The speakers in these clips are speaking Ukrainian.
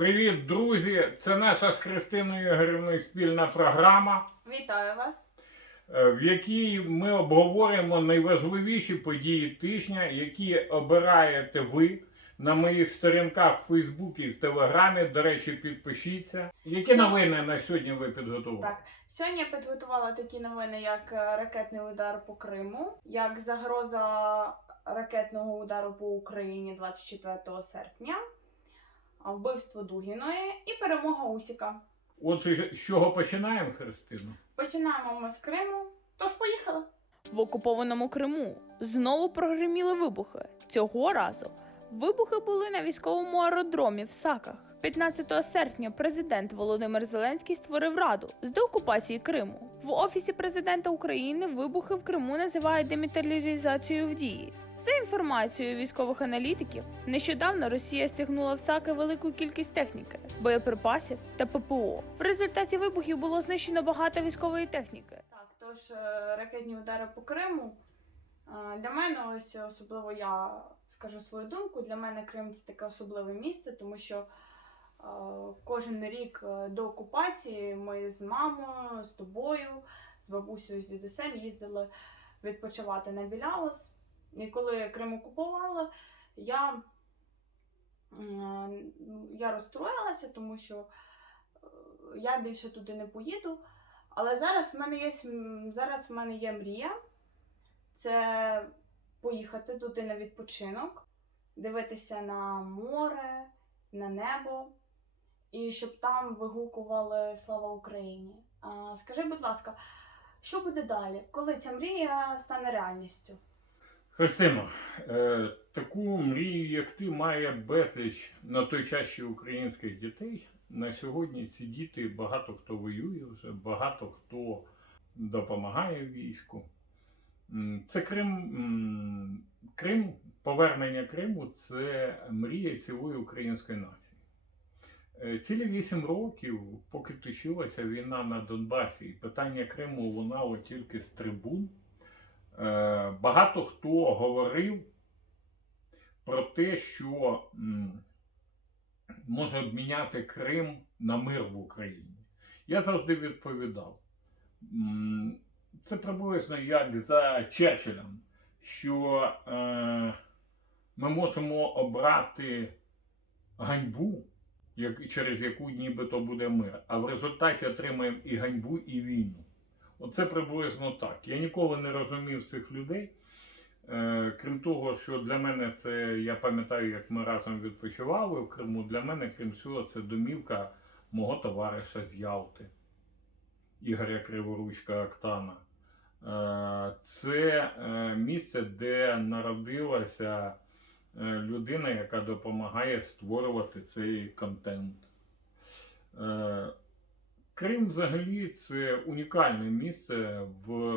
Привіт, друзі! Це наша з Христиною Ігорівною спільна програма, Вітаю вас. е, в якій ми обговорюємо найважливіші події тижня, які обираєте ви на моїх сторінках в Фейсбуці і в Телеграмі. До речі, підпишіться. Які новини на сьогодні ви підготували? Так, сьогодні я підготувала такі новини, як е, ракетний удар по Криму, як загроза ракетного удару по Україні 24 серпня, вбивство Дугіної і перемога Усіка. Отже, з чого починаємо, Христина? Починаємо ми з Криму. Тож поїхали. В окупованому Криму знову прогреміли вибухи. Цього разу вибухи були на військовому аеродромі в Саках. 15 серпня президент Володимир Зеленський створив раду з деокупації Криму. В офісі президента України вибухи в Криму називають демілітаризацією в дії. За інформацією військових аналітиків, нещодавно Росія стягнула в Саки велику кількість техніки, боєприпасів та ППО. В результаті вибухів було знищено багато військової техніки. Так, тож е, ракетні удари по Криму. Для мене ось особливо я скажу свою думку. Для мене Крим це таке особливе місце, тому що е, кожен рік е, до окупації ми з мамою, з тобою, з бабусею, з дідусем їздили відпочивати на Біляус. І коли Крим окупували, я, я розстроїлася, тому що е, я більше туди не поїду. Але зараз в мене є зараз в мене є мрія. Це поїхати туди на відпочинок, дивитися на море, на небо, і щоб там вигукували Слава Україні. Скажи, будь ласка, що буде далі, коли ця мрія стане реальністю? Христино, е, таку мрію, як ти, має безліч на той час ще українських дітей. На сьогодні ці діти багато хто воює вже, багато хто допомагає війську. Це Крим, Крим, повернення Криму це мрія цілої української нації. Е, Цілі вісім років, поки точилася війна на Донбасі, і питання Криму лунало тільки з трибун. Е, Багато хто говорив про те, що може обміняти Крим на мир в Україні. Я завжди відповідав. Це приблизно як за Черчиллем, що е, ми можемо обрати ганьбу, через яку нібито буде мир, а в результаті отримаємо і ганьбу, і війну. Оце приблизно так. Я ніколи не розумів цих людей. Е, крім того, що для мене це, я пам'ятаю, як ми разом відпочивали в Криму. Для мене, крім цього, це домівка мого товариша з Ялти, Ігоря Криворучка Октана. Е, це е, місце, де народилася людина, яка допомагає створювати цей контент. Е, Крим взагалі це унікальне місце в,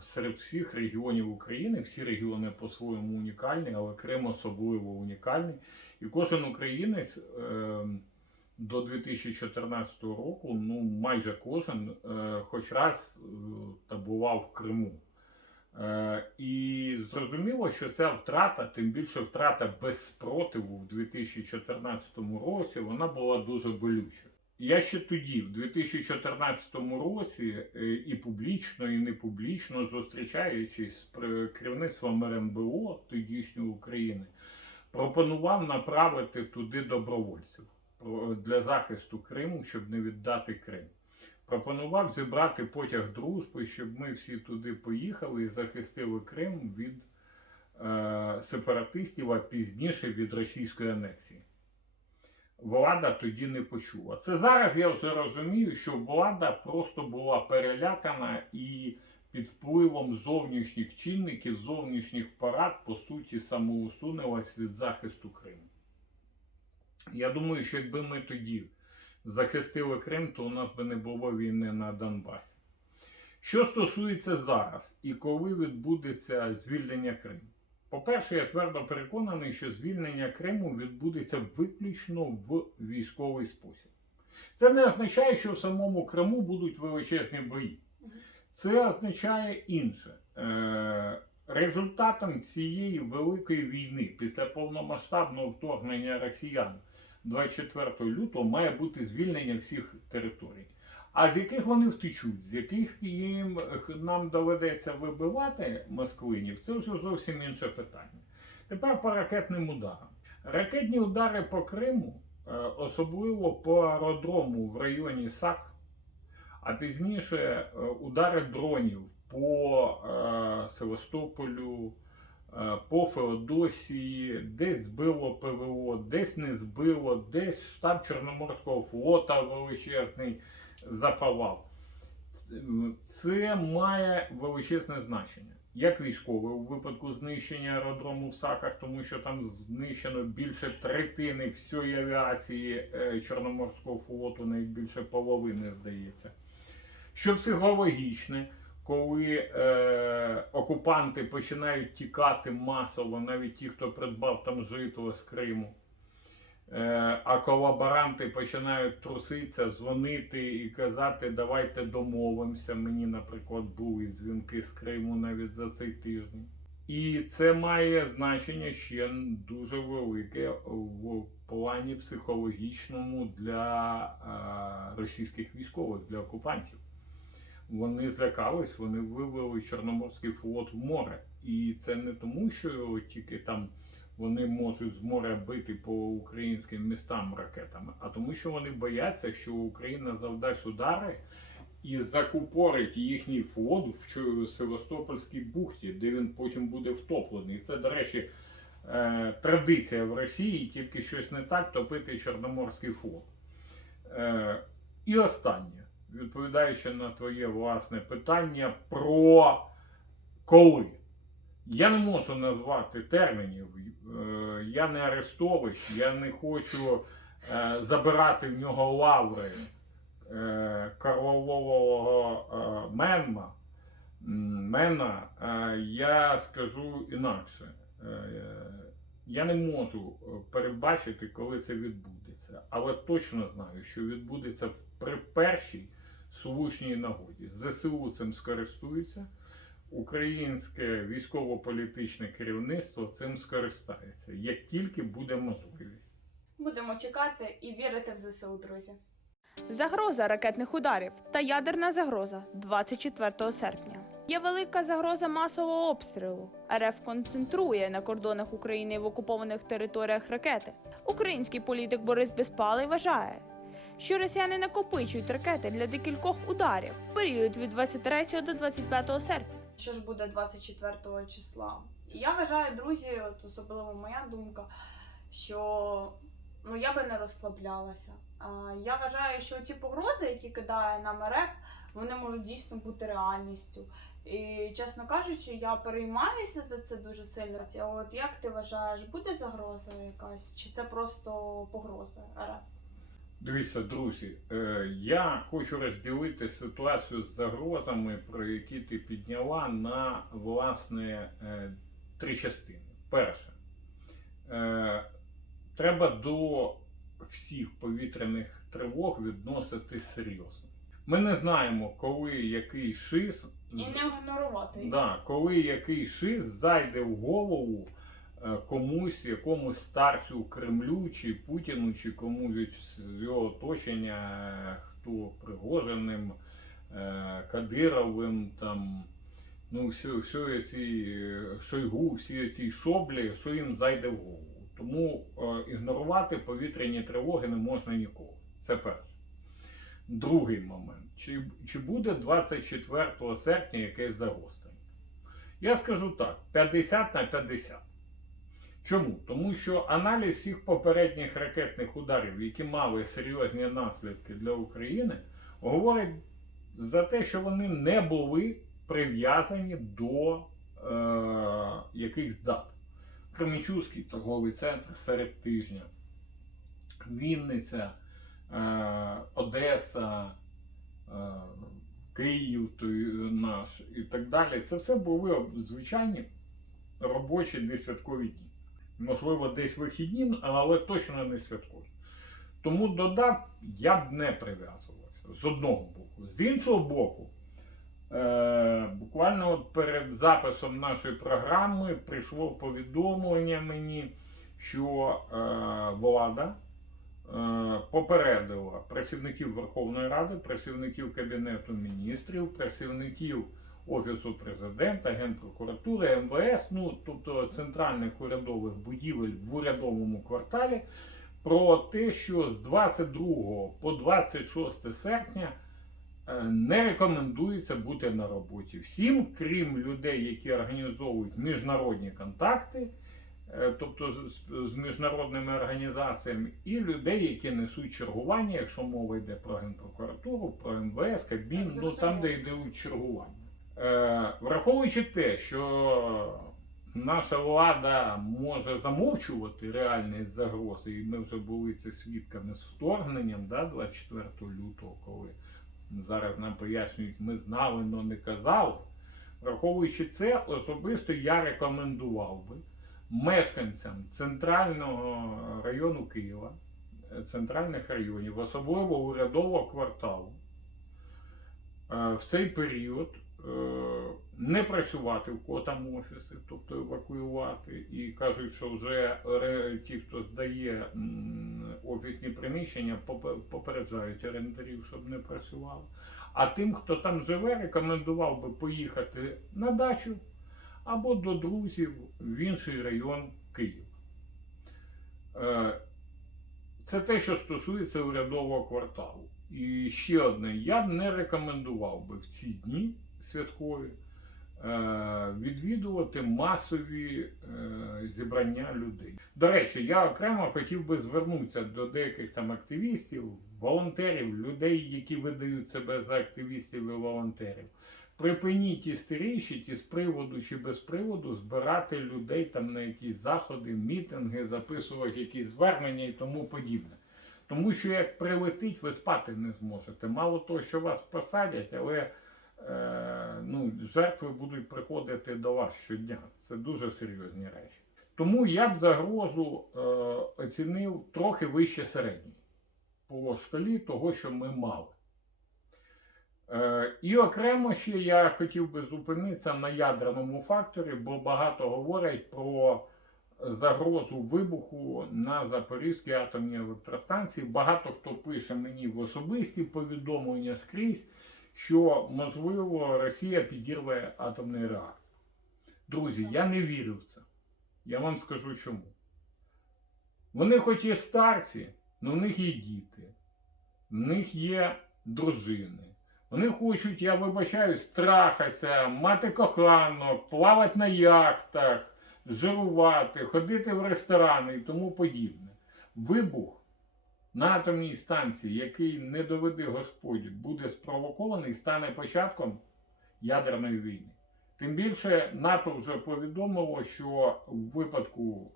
серед всіх регіонів України. Всі регіони по-своєму унікальні, але Крим особливо унікальний. І кожен українець е, до 2014 року, ну майже кожен, е, хоч раз е, та бував в Криму. Е, і зрозуміло, що ця втрата, тим більше втрата без спротиву в 2014 році, вона була дуже болюча. Я ще тоді, в 2014 році, е, і публічно, і не публічно, зустрічаючись з керівництвом РНБО тодішньої України, пропонував направити туди добровольців для захисту Криму, щоб не віддати Крим. Пропонував зібрати потяг дружби, щоб ми всі туди поїхали і захистили Крим від е, сепаратистів, а пізніше від російської анексії влада тоді не почула. Це зараз я вже розумію, що влада просто була перелякана і під впливом зовнішніх чинників, зовнішніх парад, по суті, самоусунилась від захисту Криму. Я думаю, що якби ми тоді захистили Крим, то у нас би не було війни на Донбасі. Що стосується зараз і коли відбудеться звільнення Криму? По-перше, я твердо переконаний, що звільнення Криму відбудеться виключно в військовий спосіб. Це не означає, що в самому Криму будуть величезні бої. Це означає інше. Е, результатом цієї великої війни після повномасштабного вторгнення росіян 24 лютого має бути звільнення всіх територій. А з яких вони втечуть, з яких їм нам доведеться вибивати москвинів, це вже зовсім інше питання. Тепер по ракетним ударам. Ракетні удари по Криму, е, особливо по аеродрому в районі САК, а пізніше е, удари дронів по е, Севастополю, по Феодосії, десь збило ПВО, десь не збило, десь штаб Чорноморського флота величезний запавав. Це має величезне значення. Як військове у випадку знищення аеродрому в Саках, тому що там знищено більше третини всієї авіації е, Чорноморського флоту, навіть більше половини, здається. Що психологічне, коли е, окупанти починають тікати масово, навіть ті, хто придбав там житло з Криму. Е, а колаборанти починають труситися, дзвонити і казати, давайте домовимося. Мені, наприклад, були дзвінки з Криму навіть за цей тиждень. І це має значення ще дуже велике в плані психологічному для е, російських військових, для окупантів. Вони злякались, вони вивели Чорноморський флот в море. І це не тому, що тільки там вони можуть з моря бити по українським містам ракетами, а тому, що вони бояться, що Україна завдасть удари і закупорить їхній флот в Севастопольській бухті, де він потім буде втоплений. Це, до речі, е, традиція в Росії, тільки щось не так, топити Чорноморський флот. Е, і останнє, відповідаючи на твоє власне питання про коли. Я не можу назвати термінів. Е, Я не Арестович, я не хочу е, забирати в нього лаври е, карлового менма. Мена, я скажу інакше. Я не можу передбачити, коли це відбудеться, але точно знаю, що відбудеться при першій слушній нагоді. ЗСУ цим скористується українське військово-політичне керівництво цим скористається, як тільки буде можливість. Будемо чекати і вірити в ЗСУ, друзі. Загроза ракетних ударів та ядерна загроза 24 серпня. Є велика загроза масового обстрілу. РФ концентрує на кордонах України в окупованих територіях ракети. Український політик Борис Безпалий вважає, що росіяни накопичують ракети для декількох ударів в період від 23 до 25 серпня. Що ж буде 24 числа? І я вважаю, друзі, от особливо моя думка, що ну я би не розслаблялася. А, я вважаю, що ті погрози, які кидає нам РФ, вони можуть дійсно бути реальністю. І чесно кажучи, я переймаюся за це дуже сильно. От як ти вважаєш, буде загроза якась, чи це просто погроза РФ? Дивіться, друзі, е, я хочу розділити ситуацію з загрозами, про які ти підняла, на власне е, три частини. Перше, е, треба до всіх повітряних тривог відносити серйозно. Ми не знаємо, коли який шиз І не ігнорувати їх. Да, коли який шиз зайде в голову комусь, якомусь старцю Кремлю, чи Путіну, чи комусь з його оточення, е, хто Пригожиним, е, Кадировим, там, ну, всі, всі ці е, Шойгу, всі ці шоблі, що їм зайде в голову. Тому е, ігнорувати повітряні тривоги не можна ніколи. Це перше. Другий момент. Чи, чи буде 24 серпня якесь загострення? Я скажу так: 50 на 50. Чому? Тому що аналіз всіх попередніх ракетних ударів, які мали серйозні наслідки для України, говорить за те, що вони не були прив'язані до е, якихось дат. Кременчуцький торговий центр серед тижня, Вінниця, е, Одеса, е, Київ той наш і так далі. Це все були звичайні робочі несвяткові дні. Можливо, десь вихідні, але точно не святкові. Тому до дат я б не прив'язувався з одного боку. З іншого боку, е, буквально от перед записом нашої програми прийшло повідомлення мені, що е, влада е, попередила працівників Верховної Ради, працівників Кабінету міністрів, працівників Офісу президента, Генпрокуратури, МВС, ну тобто центральних урядових будівель в урядовому кварталі, про те, що з 22 по 26 серпня е, не рекомендується бути на роботі всім, крім людей, які організовують міжнародні контакти, е, тобто з, міжнародними організаціями, і людей, які несуть чергування, якщо мова йде про генпрокуратуру, про МВС, Кабмін, ну там, де йдуть чергування. Е, враховуючи те, що наша влада може замовчувати реальність загрози, і ми вже були це свідками з вторгненням да, 24 лютого, коли зараз нам пояснюють, ми знали, але не казали. Враховуючи це, особисто я рекомендував би мешканцям центрального району Києва, е, центральних районів, особливо урядового кварталу, е, в цей період не працювати в кого там офіси, тобто евакуювати. І кажуть, що вже ті, хто здає офісні приміщення, попереджають орендарів, щоб не працювали. А тим, хто там живе, рекомендував би поїхати на дачу або до друзів в інший район Києва. Е, Це те, що стосується урядового кварталу. І ще одне, я б не рекомендував би в ці дні святкові е, відвідувати масові е, зібрання людей. До речі, я окремо хотів би звернутися до деяких там активістів, волонтерів, людей, які видають себе за активістів і волонтерів. Припиніть істеричі, ті з приводу чи без приводу збирати людей там на якісь заходи, мітинги, записувати якісь звернення і тому подібне. Тому що як прилетить, ви спати не зможете. Мало того, що вас посадять, але ну, жертви будуть приходити до вас щодня. Це дуже серйозні речі. Тому я б загрозу е, оцінив трохи вище середньої по шкалі того, що ми мали. Е, і окремо ще я хотів би зупинитися на ядерному факторі, бо багато говорять про загрозу вибуху на Запорізькій атомній електростанції. Багато хто пише мені в особисті повідомлення скрізь, що можливо Росія підірве атомний реактор. Друзі, я не вірю в це. Я вам скажу чому. Вони хоч і старці, але в них є діти, в них є дружини. Вони хочуть, я вибачаю, страхатися, мати коханок, плавати на яхтах, жирувати, ходити в ресторани і тому подібне. Вибух на атомній станції, який не доведе Господь, буде спровокований, стане початком ядерної війни. Тим більше НАТО вже повідомило, що в випадку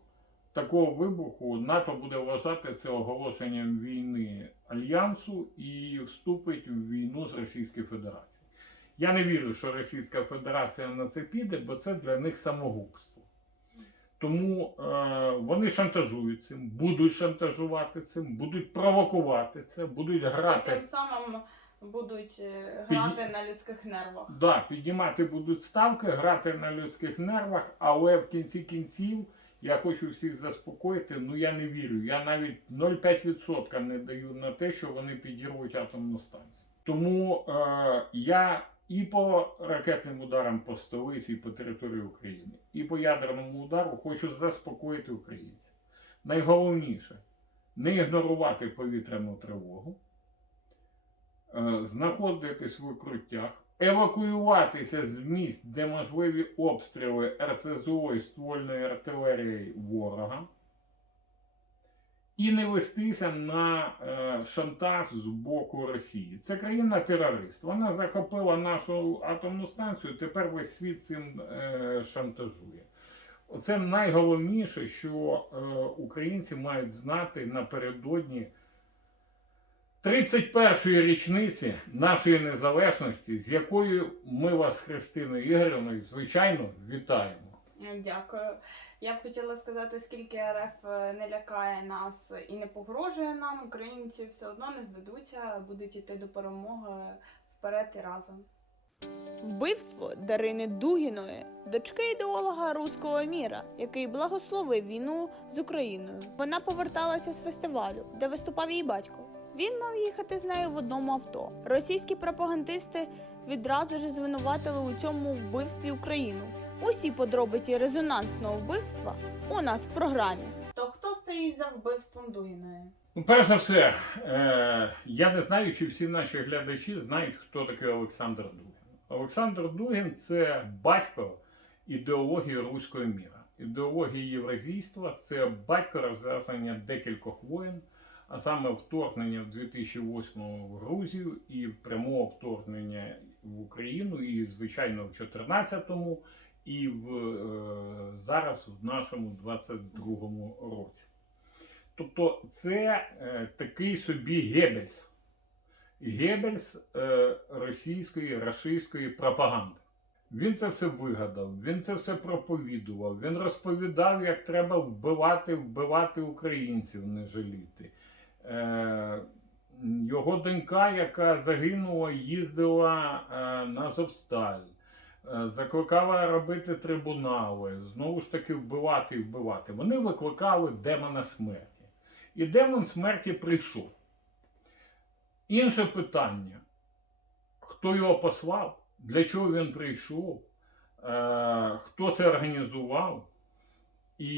такого вибуху НАТО буде вважати це оголошенням війни Альянсу і вступить в війну з Російською Федерацією. Я не вірю, що Російська Федерація на це піде, бо це для них самогубство. Тому е, вони шантажують цим, будуть шантажувати цим, будуть провокувати це, будуть грати. Тим самим будуть е, грати на людських нервах. Да, піднімати будуть ставки, грати на людських нервах, але в кінці кінців я хочу всіх заспокоїти. Ну я не вірю. Я навіть 0,5% не даю на те, що вони підірвуть атомну станцію. Тому е, я і по ракетним ударам по столиці, і по території України, і по ядерному удару хочу заспокоїти українців. Найголовніше не ігнорувати повітряну тривогу е, знаходитись в укриттях, евакуюватися з місць, де можливі обстріли РСЗО і ствольної артилерії ворога, і не вестися на е, шантаж з боку Росії. Це країна-терорист. Вона захопила нашу атомну станцію, тепер весь світ цим е, шантажує. Це найголовніше, що е, українці мають знати напередодні 31-ї річниці нашої незалежності, з якою ми вас Христиною Ігорівною, звичайно, вітаємо. Е, Дякую. Я б хотіла сказати, скільки РФ не лякає нас і не погрожує нам, українці все одно не здадуться, будуть йти до перемоги вперед і разом. Вбивство Дарини Дугіної, дочки ідеолога руського міра, який благословив війну з Україною. Вона поверталася з фестивалю, де виступав її батько. Він мав їхати з нею в одному авто. Російські пропагандисти відразу ж звинуватили у цьому вбивстві Україну. Усі подробиці резонансного вбивства у нас в програмі. То хто стоїть за вбивством Дугіної? Ну, перш за все, е, я не знаю, чи всі наші глядачі знають, хто такий Олександр Дугін. Олександр Дугін це батько ідеології руського міра. Ідеологія євразійства це батько розв'язання декількох воєн, а саме вторгнення в 2008 в Грузію і прямого вторгнення в Україну, і, звичайно, в 2014-му, і в, е, зараз в нашому 22-му році. Тобто це е, такий собі Геббельс. Геббельс е, російської, рашистської пропаганди. Він це все вигадав, він це все проповідував, він розповідав, як треба вбивати, вбивати українців, не жаліти. Е, його донька, яка загинула, їздила е, на Азовсталь, е, закликала робити трибунали, знову ж таки вбивати і вбивати. Вони викликали демона смерті. І демон смерті прийшов. Інше питання: хто його послав, для чого він прийшов, е, хто це організував, і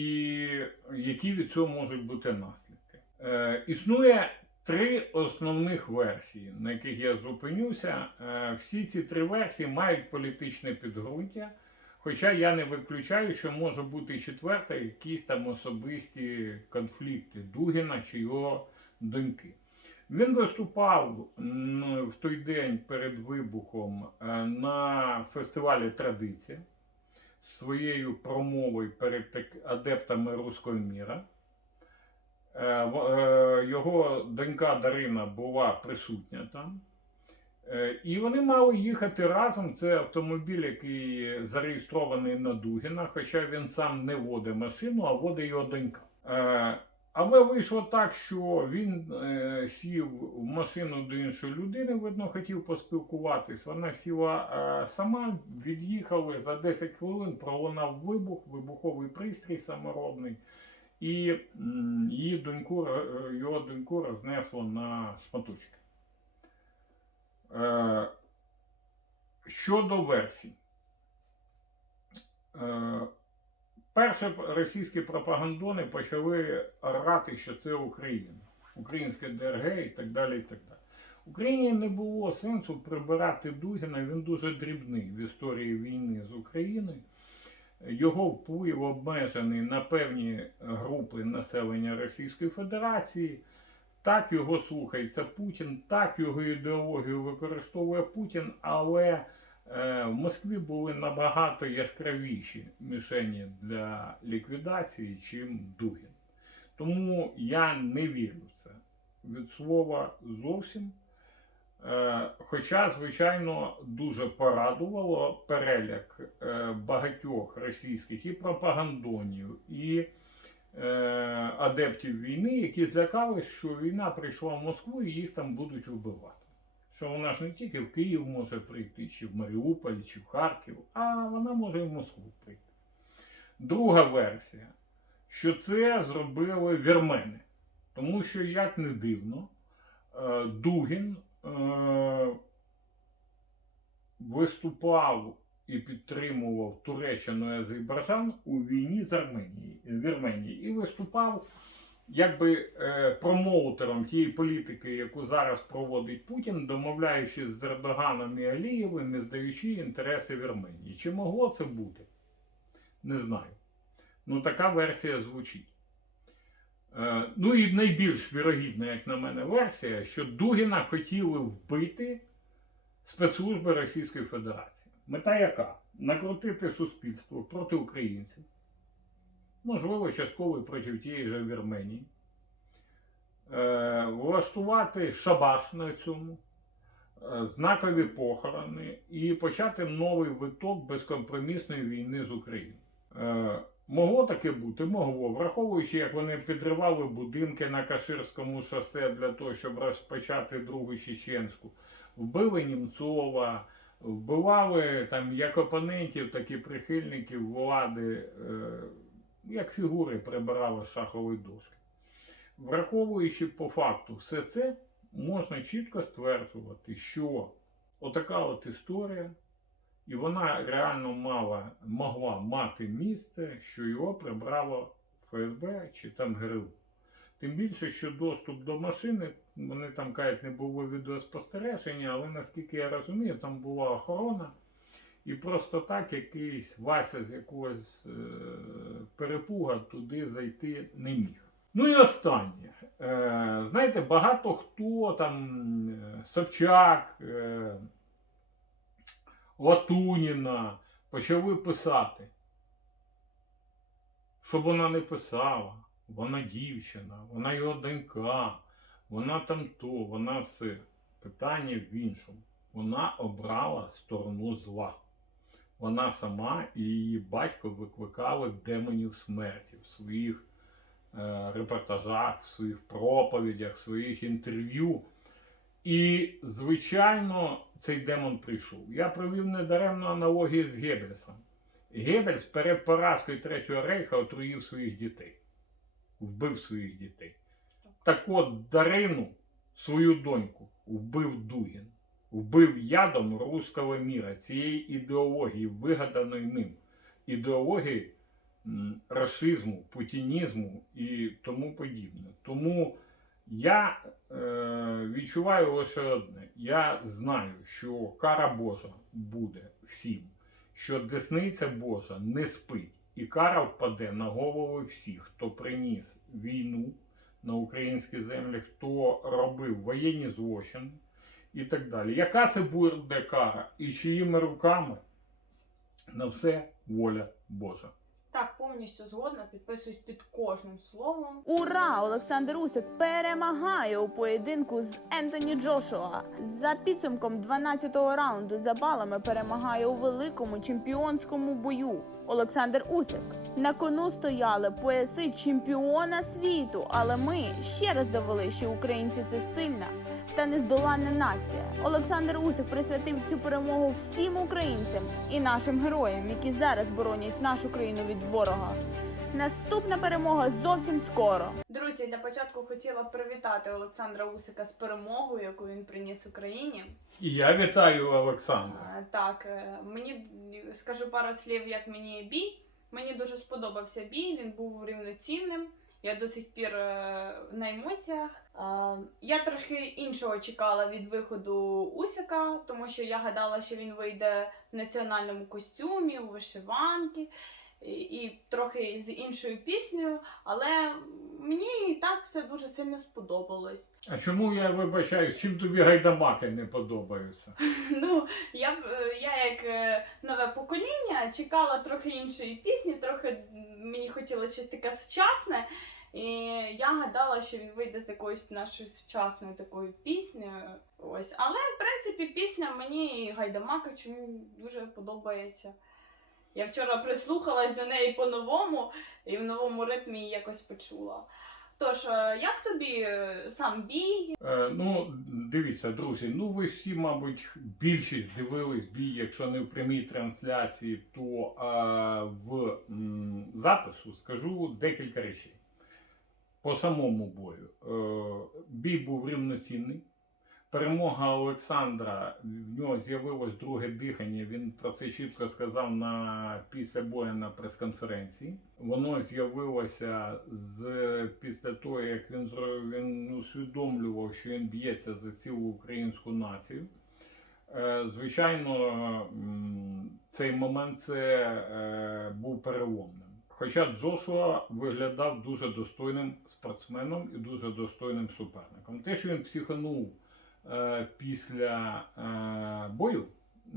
які від цього можуть бути наслідки. Е, існує три основних версії, на яких я зупинюся. Е, всі ці три версії мають політичне підґрунтя. Хоча я не виключаю, що може бути четверта, якісь там особисті конфлікти Дугіна чи його доньки. Він виступав в той день перед вибухом е, на фестивалі Традиція своєю промовою перед адептами руського міра. Е, е, Його донька Дарина була присутня там. Е, І вони мали їхати разом. Це автомобіль, який зареєстрований на Дугіна, хоча він сам не водить машину, а водить його донька. Але вийшло так, що він сів в машину до іншої людини, видно, хотів поспілкуватись. Вона сіла сама, від'їхали за 10 хвилин, пролунав вибух, вибуховий пристрій саморобний, і її доньку, е, його доньку рознесло на шматочки. Е, Щодо версій. Е, Перше російські пропагандони почали орати, що це Україна, українське ДРГ і так далі. і так далі. Україні не було сенсу прибирати Дугіна, він дуже дрібний в історії війни з Україною. Його вплив обмежений на певні групи населення Російської Федерації. Так його слухається Путін, так його ідеологію використовує Путін, але е, в Москві були набагато яскравіші мішені для ліквідації, чим Дугін. Тому я не вірю в це від слова зовсім. Е, Хоча, звичайно, дуже порадувало переляк е, багатьох російських і пропагандонів, і е, адептів війни, які злякались, що війна прийшла в Москву і їх там будуть вбивати. Що вона ж не тільки в Київ може прийти, чи в Маріуполь, чи в Харків, а вона може і в Москву прийти. Друга версія, що це зробили вірмени. Тому що, як не дивно, Дугін е, виступав і підтримував Туреччину і Азербайджан у війні з Арменією, Вірменії і виступав якби е, промоутером тієї політики, яку зараз проводить Путін, домовляючись з Ердоганом і Алієвим і здаючи інтереси Вірменії. Чи могло це бути? Не знаю. Ну, така версія звучить. Е, Ну і найбільш вірогідна, як на мене, версія, що Дугіна хотіли вбити спецслужби Російської Федерації. Мета яка? Накрутити суспільство проти українців, можливо, частково і проти тієї ж Вірменії, е, влаштувати шабаш на цьому, е, знакові похорони і почати новий виток безкомпромісної війни з Україною. Могло таке бути? Могло. Враховуючи, як вони підривали будинки на Каширському шосе для того, щоб розпочати Другу Чеченську, вбили Німцова, вбивали там як опонентів, так і прихильників влади, е, як фігури прибирали з шахової дошки. Враховуючи по факту все це, можна чітко стверджувати, що отака от історія, і вона реально мала, могла мати місце, що його прибрало ФСБ чи там ГРУ. Тим більше, що доступ до машини, вони там кажуть, не було відеоспостереження, але наскільки я розумію, там була охорона. І просто так якийсь Вася з якогось е, перепуга туди зайти не міг. Ну і останнє. Е, знаєте, багато хто там е, Собчак, е, Латуніна почали писати. Щоб вона не писала, вона дівчина, вона його донька, вона там то, вона все. Питання в іншому. Вона обрала сторону зла. Вона сама і її батько викликали демонів смерті в своїх е, репортажах, в своїх проповідях, в своїх інтерв'ю. І, звичайно, цей демон прийшов. Я провів недаремну аналогію з Геббельсом. Геббельс перед поразкою Третього рейха отруїв своїх дітей, вбив своїх дітей. Так от Дарину, свою доньку, вбив Дугін, вбив ядом руського міра, цієї ідеології, вигаданої ним, ідеології м, рашизму, путінізму і тому подібне. Тому я е, відчуваю лише одне: я знаю, що кара Божа буде всім, що десниця Божа не спить, і кара впаде на голови всіх, хто приніс війну на українські землі, хто робив воєнні злочини і так далі. Яка це буде кара і чиїми руками? На все воля Божа. Так, повністю згодна, підписуюсь під кожним словом. Ура! Олександр Усик перемагає у поєдинку з Ентоні Джошуа. За підсумком 12-го раунду за балами перемагає у великому чемпіонському бою. Олександр Усик. На кону стояли пояси чемпіона світу, але ми ще раз довели, що українці це сильна та нездоланна нація. Олександр Усик присвятив цю перемогу всім українцям і нашим героям, які зараз боронять нашу країну від ворога. Наступна перемога зовсім скоро. Друзі, для початку хотіла б привітати Олександра Усика з перемогою, яку він приніс Україні. І я вітаю Олександра. Так, е, мені скажу пару слів, як мені бій. Мені дуже сподобався бій, він був рівноцінним. Я до сих пір е, на емоціях. Я трошки іншого чекала від виходу Усіка, тому що я гадала, що він вийде в національному костюмі, у вишиванки і трохи з іншою піснею, але мені і так все дуже сильно сподобалось. А чому я вибачаю, чим тобі гайдамаки не подобаються? Ну, я е, я як е, нове покоління чекала трохи іншої пісні, трохи мені хотілося щось таке сучасне. І я гадала, що він вийде з якоюсь нашою сучасною такою піснею. Ось. Але в принципі пісня мені і Гайдамака чому дуже подобається. Я вчора прислухалась до неї по-новому і в новому ритмі якось почула. Тож, е, як тобі е, сам бій? Е, ну, дивіться, друзі, ну ви всі, мабуть, більшість дивились бій, якщо не в прямій трансляції, то е, в м, запису скажу декілька речей. По самому бою. Е, бій був рівноцінний. Перемога Олександра, в нього з'явилось друге дихання. Він про це чітко сказав на після бою на прес-конференції. Воно з'явилося з після того, як він він усвідомлював, що він б'ється за цілу українську націю. Е, Звичайно, цей момент це е, був переломним. Хоча Джошуа виглядав дуже достойним спортсменом і дуже достойним суперником. Те, що він психанув після е, бою,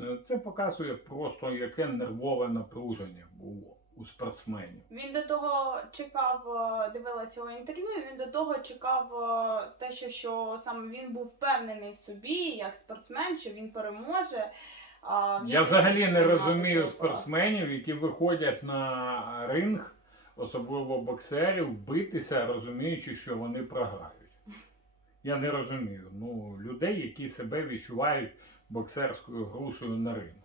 е, це показує просто яке нервове напруження було у спортсменів. Він до того чекав, е, дивилась його інтерв'ю, і він до того чекав е, те, що, що саме він був впевнений в собі, як спортсмен, що він переможе. А, Я взагалі не розумію спортсменів, які виходять на ринг, особливо боксерів, битися, розуміючи, що вони програють. Я не розумію. Ну, людей, які себе відчувають боксерською грушею на ринку.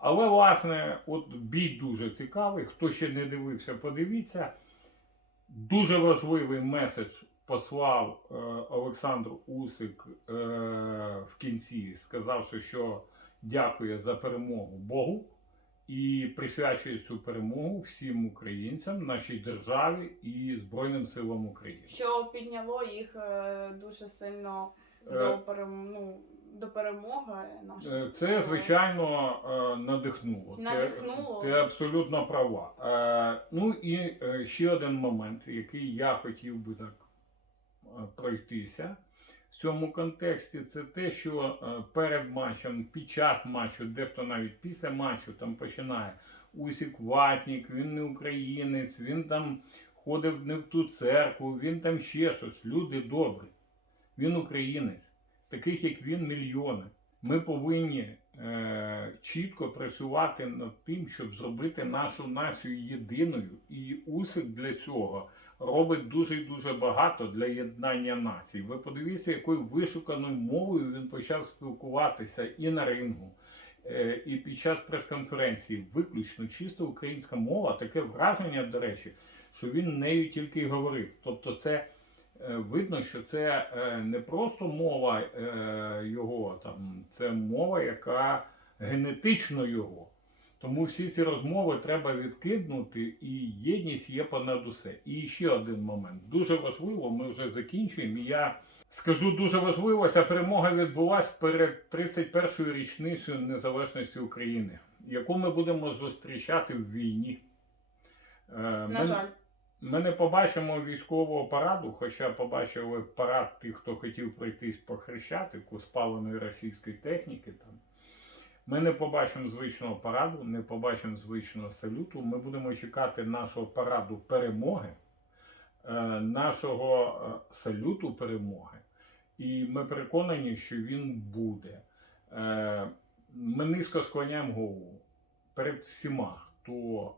Але, власне, от бій дуже цікавий. Хто ще не дивився, подивіться. Дуже важливий меседж послав е, Олександр Усик е, в кінці, сказавши, що дякує за перемогу Богу і присвячує цю перемогу всім українцям, нашій державі і Збройним силам України. Що підняло їх е, дуже сильно Е, до, перем... ну, до перемоги нашої. Е, Це, звичайно, е, надихнуло. Ти- Надихнуло. Ти, абсолютно права. Ну і ще один момент, який я хотів би так пройтися в цьому контексті, це те, що е, перед матчем, під час матчу, дехто навіть після матчу там починає Усік Ватнік, він не українець, він там ходив не в ту церкву, він там ще щось. Люди добрі. Він українець. Таких як він мільйони. Ми повинні е, чітко працювати над тим, щоб зробити нашу націю єдиною. І Усик для цього робить дуже і дуже багато для єднання націй. Ви подивіться, якою вишуканою мовою він почав спілкуватися і на рингу, е, і під час прес-конференції. Виключно чисто українська мова, таке враження, до речі, що він нею тільки й говорив. Тобто, це е, видно, що це е, не просто мова його, там, це мова, яка генетично його. Тому всі ці розмови треба відкинути, і єдність є понад усе. І ще один момент. Дуже важливо, ми вже закінчуємо. Я скажу дуже важливо, ця перемога відбулася перед 31-ю річницею незалежності України, яку ми будемо зустрічати в війні. Е, На жаль. ми не побачимо військового параду, хоча побачили парад тих, хто хотів пройтись по Хрещатику спаленої російської техніки. Там. Ми не побачимо звичного параду, не побачимо звичного салюту. Ми будемо чекати нашого параду перемоги, е, нашого е, салюту перемоги. І ми переконані, що він буде. Е, Ми низько склоняємо голову перед всіма, хто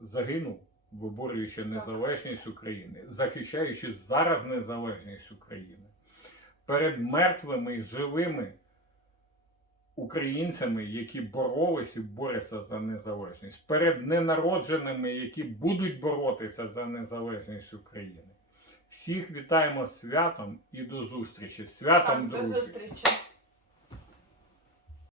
загинув, виборюючи незалежність України, захищаючи зараз незалежність України, перед мертвими і живими українцями, які боролися і борються за незалежність, перед ненародженими, які будуть боротися за незалежність України. Всіх вітаємо святом і до зустрічі. Святом, Так, до зустрічі.